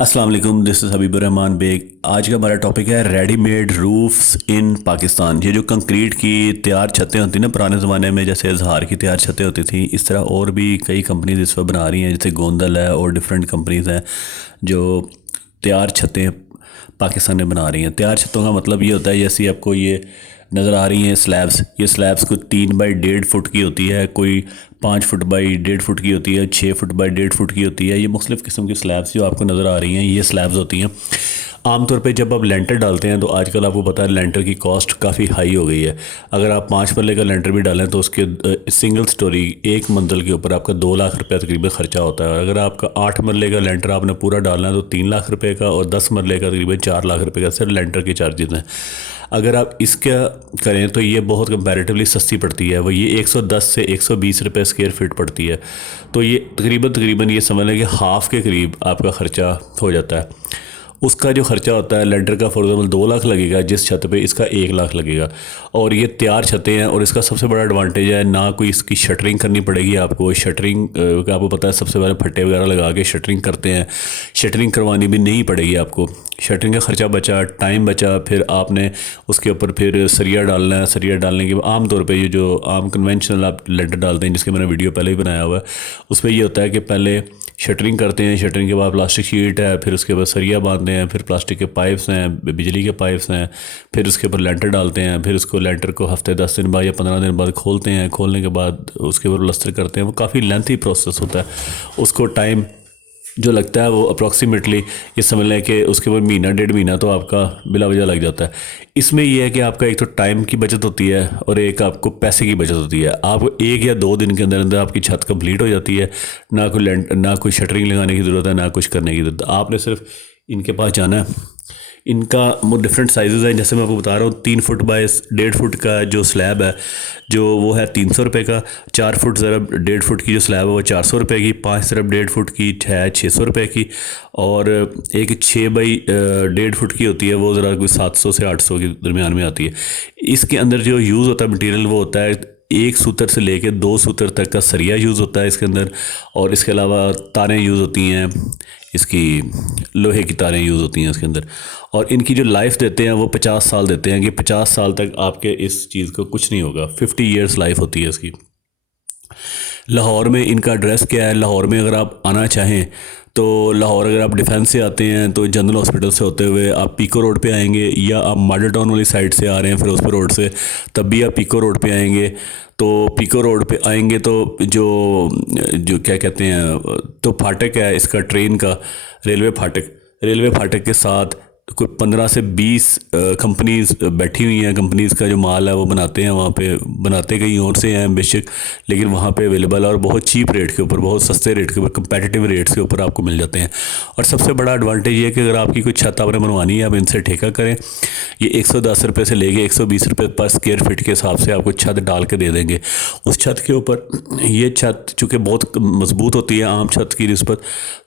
अस्सलाम वालेकुम, this is Habibur Rahman Baig. आज का हमारा टॉपिक है रेडीमेड रूफ्स इन पाकिस्तान। ये जो कंक्रीट की तैयार छतें होती ना, पुराने ज़माने में जैसे इजहार की तैयार छतें होती थी, इस तरह और भी कई कंपनीज इस पर बना रही हैं, जैसे गोंदल है और डिफरेंट कंपनीज हैं जो तैयार छतें पाकिस्तान में बना रही हैं। तैयार छतों का मतलब ये होता है, जैसे आपको ये नज़र आ रही हैं स्लैब्स, ये स्लैब्स कोई 3 बाई 1.5 फुट की होती है, कोई 5 फुट बाई 1.5 फुट की होती है, 6 फुट बाई 1.5 फुट की होती है। ये मुख्तलिफ़ किस्म की स्लैब्स जो आपको नज़र आ रही हैं, ये स्लैब्स होती हैं। आमतौर पे जब आप लेंटर डालते हैं तो आजकल आपको पता है लेंटर की कॉस्ट काफ़ी हाई हो गई है। अगर आप 5 मरले का लेंटर भी डालें तो उसके सिंगल स्टोरी एक मंजिल के ऊपर आपका 2 लाख रुपये तकरीबन ख़र्चा होता है। अगर आपका 8 मरले का लेंटर आपने पूरा डालना है तो 3 लाख रुपये का, और 10 मरले का तकरीबन 4 लाख रुपये का सिर्फ लेंटर के चार्जेस हैं। अगर आप इसका करें तो ये बहुत कंपैरेटिवली सस्ती पड़ती है, वो ये 110 से 120 रुपये स्क्वायर फीट पड़ती है। तो ये तकरीबन ये समझ लें कि हाफ़ के करीब आपका ख़र्चा हो जाता है। उसका जो खर्चा होता है लेंटर का, फॉर एग्जाम्पल 2 लाख लगेगा जिस छत पे, इसका 1 लाख लगेगा। और ये तैयार छतें हैं, और इसका सबसे बड़ा एडवांटेज है ना कोई इसकी शटरिंग करनी पड़ेगी आपको। शटरिंग का आपको पता है, सबसे पहले फट्टे वगैरह लगा के शटरिंग करते हैं, शटरिंग करवानी भी नहीं पड़ेगी आपको। शटरिंग का खर्चा बचा, टाइम बचा, फिर आपने उसके ऊपर फिर सरिया डालना है। सरिया डालने के बाद आमतौर पे ये जो आम कन्वेंशनल आप लेंटर डालते हैं, जिसके मैंने वीडियो पहले ही बनाया हुआ है, उसमें ये होता है कि पहले शटरिंग करते हैं, शटरिंग के बाद प्लास्टिक शीट है, फिर उसके बाद सरिया बांधते हैं, फिर प्लास्टिक के पाइप्स हैं, बिजली के पाइप्स हैं, फिर उसके ऊपर लेंटर डालते हैं, फिर उसको लेंटर को हफ्ते 10 दिन बाद या 15 दिन बाद खोलते हैं। खोलने के बाद उसके ऊपर प्लास्टर करते हैं। वो काफ़ी लेंथी प्रोसेस होता है। उसको टाइम जो लगता है वो अप्रॉक्सीमेटली ये समझ लें कि उसके ऊपर महीना 1.5 महीना तो आपका बिला वजह लग जाता है। इसमें यह है कि आपका एक तो टाइम की बचत होती है और एक आपको पैसे की बचत होती है। आपको 1 या 2 दिन के अंदर अंदर आपकी छत कंप्लीट हो जाती है। ना कोई ना कोई शटरिंग लगाने की ज़रूरत है, ना कुछ करने की ज़रूरत है। आपने सिर्फ इनके पास जाना है। इनका वो डिफरेंट साइजेस हैं, जैसे मैं आपको बता रहा हूँ, 3 फुट बाई 1.5 फुट का जो स्लैब है जो वो है 300 रुपये का। 4 फुट ज़रा 1.5 फुट की जो स्लैब है वो 400 रुपये की। 5 तरफ 1.5 फुट की है 600 रुपये की। और एक 6 बाई 1.5 फुट की होती है, वो ज़रा कोई 700 से 800 के दरमियान में आती है। इसके अंदर जो यूज़ होता है मटेरियल वो होता है 1 सूतर से लेके 2 सूतर तक का सरिया यूज़ होता है इसके अंदर। और इसके अलावा तारें यूज़ होती हैं, इसकी लोहे की तारें यूज़ होती हैं इसके अंदर। और इनकी जो लाइफ देते हैं वो 50 साल देते हैं, कि 50 साल तक आपके इस चीज़ को कुछ नहीं होगा। 50 ईयर्स लाइफ होती है इसकी। लाहौर में इनका एड्रेस क्या है? लाहौर में अगर आप आना चाहें तो लाहौर अगर आप डिफेंस से आते हैं तो जनरल हॉस्पिटल से होते हुए आप पीको रोड पे आएंगे, या आप मॉडल टाउन वाली साइड से आ रहे हैं फिरोजपुर रोड से, तब भी आप पीको रोड पे आएंगे। तो पीको रोड पे आएंगे तो जो जो क्या कहते हैं, तो फाटक है इसका ट्रेन का, रेलवे फाटक के साथ कोई 15 से 20 कंपनीज बैठी हुई हैं। कंपनीज का जो माल है वो बनाते हैं, वहाँ पे बनाते कहीं और से हैं बेशक, लेकिन वहाँ पे अवेलेबल है और बहुत चीप रेट के ऊपर, बहुत सस्ते रेट के ऊपर, कंपेटिटिव रेट्स के ऊपर आपको मिल जाते हैं। और सबसे बड़ा एडवांटेज ये है कि अगर आपकी कोई छत आपने बनवानी है, आप इनसे ठेका करें। ये 110 रुपये से लेके 120 रुपये पर स्क्वायर फीट के हिसाब से आपको छत डाल के दे देंगे। उस छत के ऊपर ये छत चूँकि बहुत मजबूत होती है आम छत की निस्बत,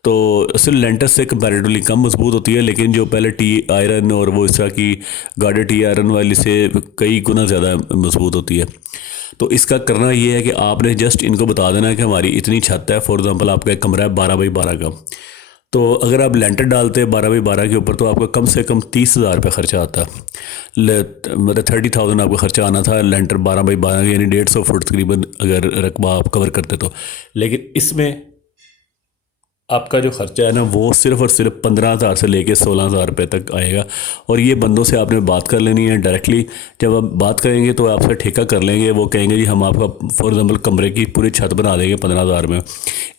तो सिर्फ लेंटर से कंपैरेटिवली कम मजबूत होती है, लेकिन जो पहले टी आयरन और वो इस तरह की गार्डर टी आयरन वाली से कई गुना ज़्यादा मजबूत होती है। तो इसका करना ये है कि आपने जस्ट इनको बता देना है कि हमारी इतनी छत है। फॉर एग्जांपल आपका एक कमरा है 12 बाई 12 का, तो अगर आप लेंटर डालते हैं 12 बाई 12 के ऊपर तो आपका कम से कम 30,000 रुपये खर्चा आता है। मतलब 30,000 आपका खर्चा आना था लेंटर 12 बाई 12 यानी 150 फुट तकरीबन अगर रकबा आप कवर करते तो। लेकिन इसमें आपका जो खर्चा है ना वो सिर्फ और सिर्फ 15,000 से लेके 16,000 रुपये तक आएगा। और ये बंदों से आपने बात कर लेनी है डायरेक्टली। जब आप बात करेंगे तो आपसे ठेका कर लेंगे, वो कहेंगे जी हम आपका फॉर एग्जांपल कमरे की पूरी छत बना देंगे 15,000 में।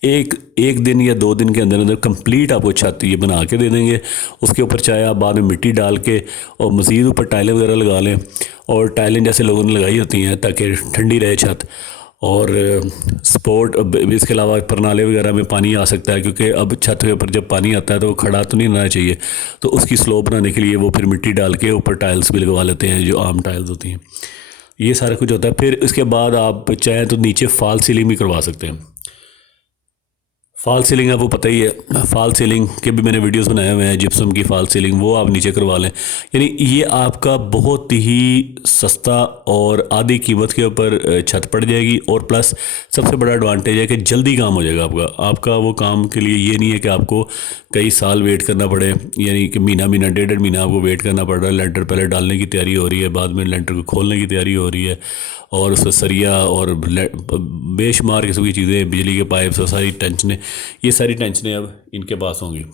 एक दिन या 2 दिन के अंदर अंदर कंप्लीट आपको छत ये बना के दे देंगे। उसके ऊपर चाहे आप बाद में मिट्टी डाल के और मज़ीद ऊपर टाइलें वगैरह लगा लें, और टाइलें जैसे लोगों ने लगाई होती हैं ताकि ठंडी रहे छत। और स्पोर्ट, इसके अलावा परनाले वगैरह में पानी आ सकता है, क्योंकि अब छत के ऊपर जब पानी आता है तो खड़ा तो नहीं रहना चाहिए, तो उसकी स्लो बनाने के लिए वो फिर मिट्टी डाल के ऊपर टाइल्स भी लगवा लेते हैं जो आम टाइल्स होती हैं। ये सारा कुछ होता है। फिर इसके बाद आप चाहें तो नीचे फॉल सीलिंग भी करवा सकते हैं। फॉल सीलिंग आपको पता ही है, फॉल सीलिंग के भी मैंने वीडियोस बनाए हुए हैं, जिप्सम की फॉल सीलिंग, वो आप नीचे करवा लें। यानी ये आपका बहुत ही सस्ता और आधी कीमत के ऊपर छत पड़ जाएगी। और प्लस सबसे बड़ा एडवांटेज है कि जल्दी काम हो जाएगा आपका वो काम के लिए ये नहीं है कि आपको कई साल वेट करना पड़े, यानी कि महीना महीना 1.5 महीना आपको वेट करना पड़ रहा है। लेंटर पहले डालने की तैयारी हो रही है, बाद में लेंटर को खोलने की तैयारी हो रही है, और उसमें सरिया और बेशुमार किस्म की चीज़ें, बिजली के पाइप से सारी टेंशनें, ये सारी टेंशनें अब इनके पास होंगी।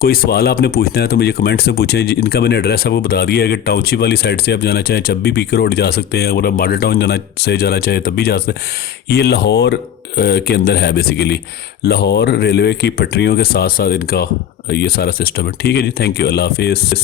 कोई सवाल आपने पूछना है तो मुझे कमेंट से पूछें। इनका मैंने एड्रेस आपको बता दिया है कि टाउनशिप वाली साइड से आप जाना चाहें चब्बी पीकर रोड जा सकते हैं, और आप मॉडल टाउन जाना चाहें तब भी जा सकते हैं। ये लाहौर के अंदर है, बेसिकली लाहौर रेलवे की पटरियों के साथ साथ इनका ये सारा सिस्टम है। ठीक है जी, थैंक यू, अल्लाह हाफिज़।